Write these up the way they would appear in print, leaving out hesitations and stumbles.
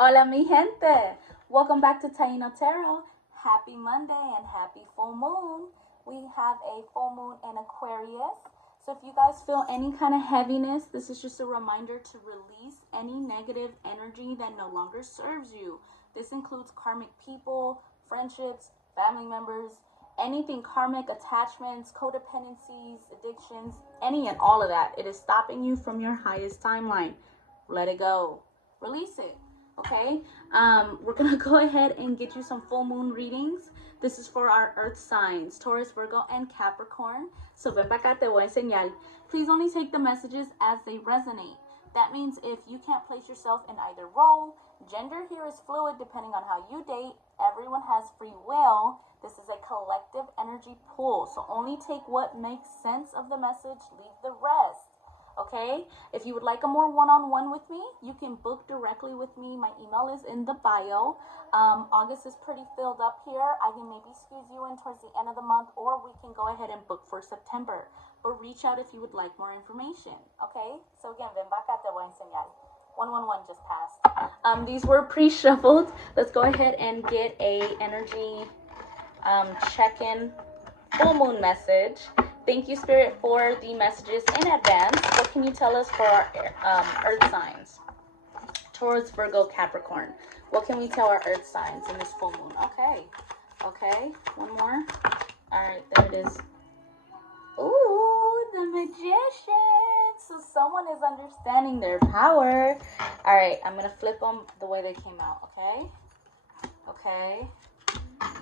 Hola, mi gente. Welcome back to Taino Tarot. Happy Monday and happy full moon. We have a full moon in Aquarius. So if you guys feel any kind of heaviness, this is just a reminder to release any negative energy that no longer serves you. This includes karmic people, friendships, family members, anything karmic, attachments, codependencies, addictions, any and all of that. It is stopping you from your highest timeline. Let it go. Release it. Okay, we're gonna go ahead and get you some full moon readings. This is for our earth signs, Taurus, Virgo, and Capricorn. So ven para acá, te voy a enseñar. Please only take the messages as they resonate. That means if you can't place yourself in either role, gender here is fluid depending on how you date. Everyone has free will. This is a collective energy pool. So only take what makes sense of the message, leave the rest. Okay, if you would like a more one-on-one with me, you can book directly with me. My email is in the bio. August is pretty filled up here. I can maybe squeeze you in towards the end of the month, or we can go ahead and book for September. But reach out if you would like more information. Okay, so again, ven vaca, te voy a enseñar. 111 just passed. These were pre-shuffled. Let's go ahead and get a energy check-in full moon message. Thank you, Spirit, for the messages in advance. What can you tell us for our earth signs? Taurus, Virgo, Capricorn. What can we tell our earth signs in this full moon? Okay, one more. All right, there it is. Ooh, the Magician. So someone is understanding their power. All right, I'm going to flip them the way they came out, okay?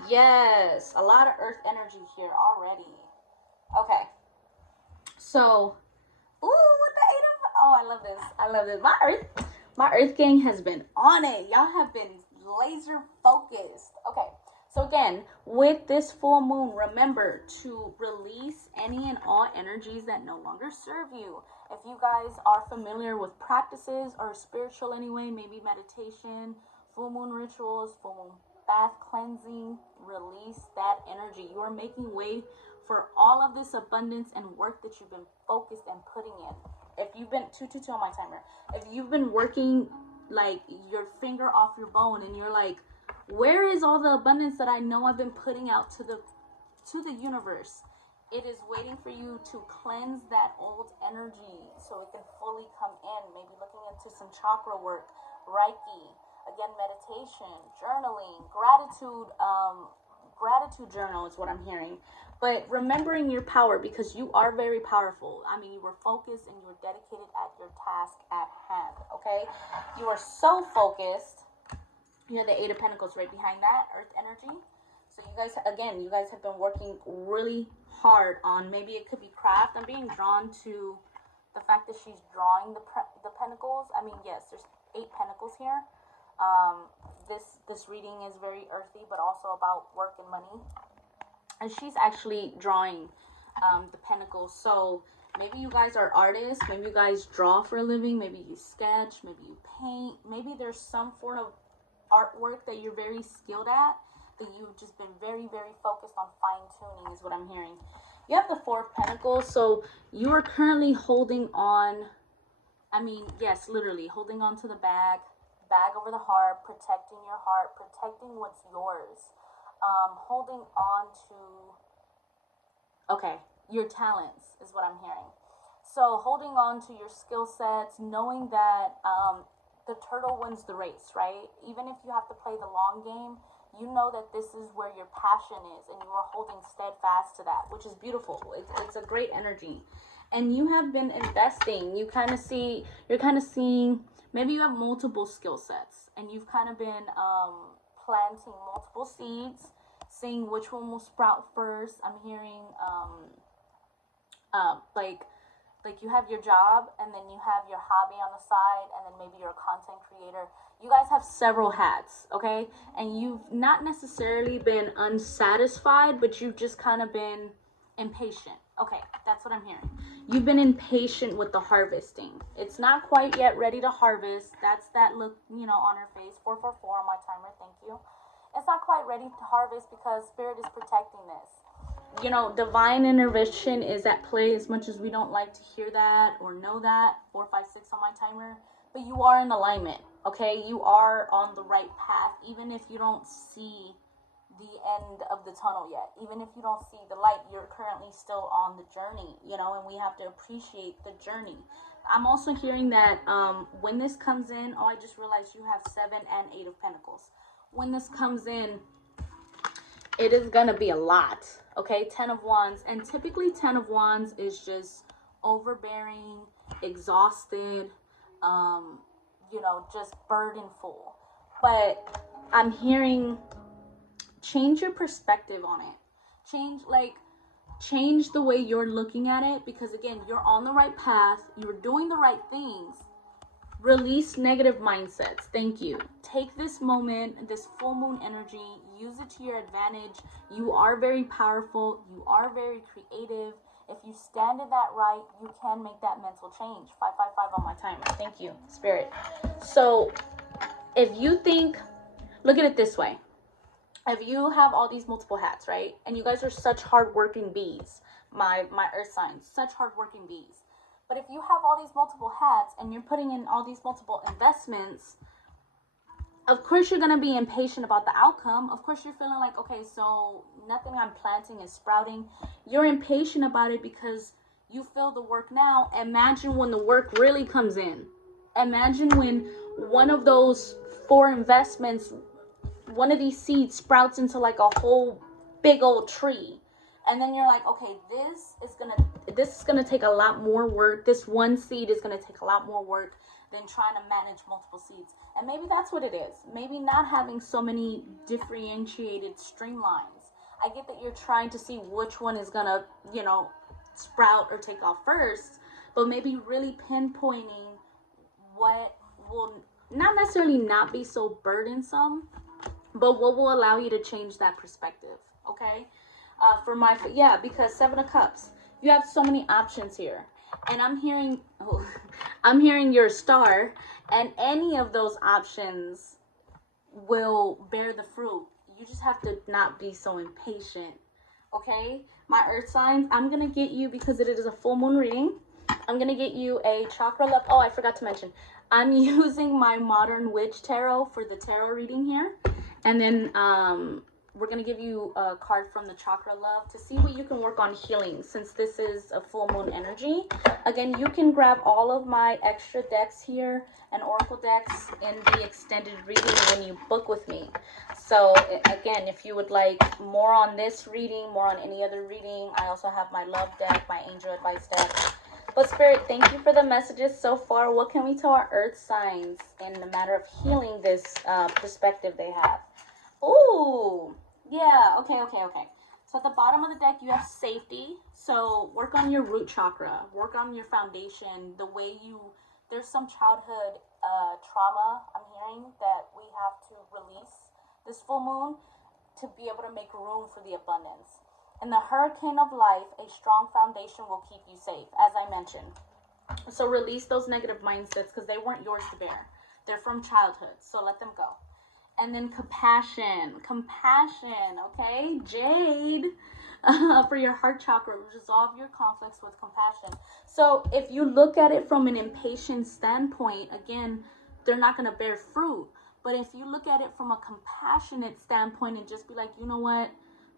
Yes, a lot of earth energy here already. Okay, so, ooh, what the eight of, oh, I love this. My earth gang has been on it. Y'all have been laser focused. Okay, so again, with this full moon, remember to release any and all energies that no longer serve you. If you guys are familiar with practices or spiritual anyway, maybe meditation, full moon rituals, full moon bath cleansing, release that energy. You are making way for all of this abundance and work that you've been focused and putting in. If you've been 222 on my timer, if you've been working like your finger off your bone and you're like, where is all the abundance that I know I've been putting out to the universe? It is waiting for you to cleanse that old energy so it can fully come in. Maybe looking into some chakra work, Reiki, again, meditation, journaling, gratitude journal is what I'm hearing. But remembering your power, because you are very powerful. I mean, you were focused and you were dedicated at your task at hand, okay? You are so focused. You have the Eight of Pentacles right behind that, earth energy. So you guys have been working really hard on, maybe it could be craft. I'm being drawn to the fact that she's drawing the pentacles. I mean, yes, there's 8 pentacles here. This reading is very earthy, but also about work and money. And she's actually drawing the pentacles. So maybe you guys are artists. Maybe you guys draw for a living. Maybe you sketch. Maybe you paint. Maybe there's some form of artwork that you're very skilled at, that you've just been very, very focused on fine-tuning is what I'm hearing. You have the 4 of Pentacles. So you are currently holding on. I mean, yes, literally holding on to the bag over the heart, protecting your heart, protecting what's yours, holding on to, okay, your talents is what I'm hearing. So holding on to your skill sets, knowing that the turtle wins the race, right? Even if you have to play the long game, you know that this is where your passion is, and you are holding steadfast to that, which is beautiful. It's a great energy. And you have been investing. You're kind of seeing, maybe you have multiple skill sets, and you've kind of been planting multiple seeds, seeing which one will sprout first. I'm hearing like you have your job, and then you have your hobby on the side, and then maybe you're a content creator. You guys have several hats, okay? And you've not necessarily been unsatisfied, but you've just kind of been impatient. Okay, that's what I'm hearing. You've been impatient with the harvesting. It's not quite yet ready to harvest. That's that look, on her face. 444 on my timer, thank you. It's not quite ready to harvest because Spirit is protecting this. Divine intervention is at play, as much as we don't like to hear that or know that. 456 on my timer. but you are in alignment, okay? You are on the right path, even if you don't see the end of the tunnel yet. Even if you don't see the light, you're currently still on the journey, and we have to appreciate the journey. I'm also hearing that when this comes in, I just realized you have 7 and 8 of Pentacles. When this comes in, it is going to be a lot, okay? 10 of Wands, and typically 10 of Wands is just overbearing, exhausted, just burdenful. But I'm hearing change your perspective on it. Change the way you're looking at it, because again, you're on the right path. You're doing the right things. Release negative mindsets. Thank you. Take this moment, this full moon energy, use it to your advantage. You are very powerful. You are very creative. If you stand in that right, you can make that mental change. 555 on my timer. Thank you, Spirit. So if you think, look at it this way. If you have all these multiple hats, right? And you guys are such hardworking bees, my earth signs, such hardworking bees. But if you have all these multiple hats and you're putting in all these multiple investments, of course you're going to be impatient about the outcome. Of course you're feeling like, okay, so nothing I'm planting is sprouting. You're impatient about it because you feel the work now. Imagine when the work really comes in. Imagine when one of those 4 investments, one of these seeds sprouts into like a whole big old tree. And then you're like, okay, this is gonna take a lot more work. This one seed is gonna take a lot more work than trying to manage multiple seeds. And maybe that's what it is. Maybe not having so many differentiated streamlines. I get that you're trying to see which one is gonna, sprout or take off first, but maybe really pinpointing what will not necessarily not be so burdensome, but what will allow you to change that perspective, okay? Because 7 of Cups, you have so many options here. And I'm hearing your star, and any of those options will bear the fruit. You just have to not be so impatient, okay? My earth signs, I'm going to get you, because it is a full moon reading, I'm going to get you a chakra love. Oh, I forgot to mention, I'm using my Modern Witch Tarot for the tarot reading here. And then we're going to give you a card from the Chakra Love to see what you can work on healing, since this is a full moon energy. Again, you can grab all of my extra decks here and oracle decks in the extended reading when you book with me. So again, if you would like more on this reading, more on any other reading, I also have my love deck, my angel advice deck. But Spirit, thank you for the messages so far. What can we tell our earth signs in the matter of healing this perspective they have? Ooh, yeah, okay. So at the bottom of the deck, you have safety. So work on your root chakra. Work on your foundation. There's some childhood trauma, I'm hearing, that we have to release this full moon to be able to make room for the abundance. In the hurricane of life, a strong foundation will keep you safe, as I mentioned. So release those negative mindsets, because they weren't yours to bear. They're from childhood, so let them go. And then compassion, okay? Jade, for your heart chakra, resolve your conflicts with compassion. So if you look at it from an impatient standpoint, again, they're not going to bear fruit. But if you look at it from a compassionate standpoint and just be like, you know what?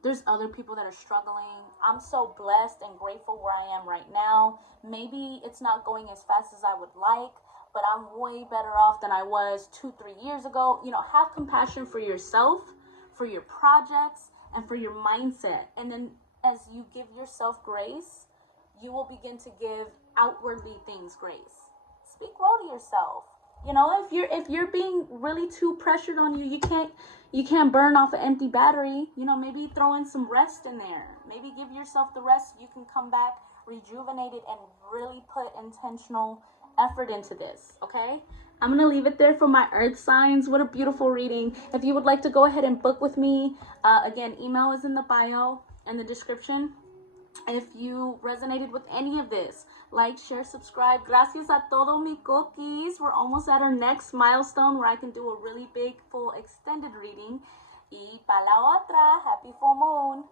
There's other people that are struggling. I'm so blessed and grateful where I am right now. Maybe it's not going as fast as I would like, but I'm way better off than I was 2-3 years ago. Have compassion for yourself, for your projects, and for your mindset. And then as you give yourself grace, you will begin to give outwardly things grace. Speak well to yourself. If you're being really too pressured on you, you can't burn off an empty battery. Maybe throw in some rest in there. Maybe give yourself the rest so you can come back rejuvenated and really put intentional effort into this, okay? I'm going to leave it there for my earth signs. What a beautiful reading. If you would like to go ahead and book with me, again, email is in the bio and the description. If you resonated with any of this, like, share, subscribe. Gracias a todo mi coquis. We're almost at our next milestone where I can do a really big, full, extended reading. Y pa la otra, happy full moon.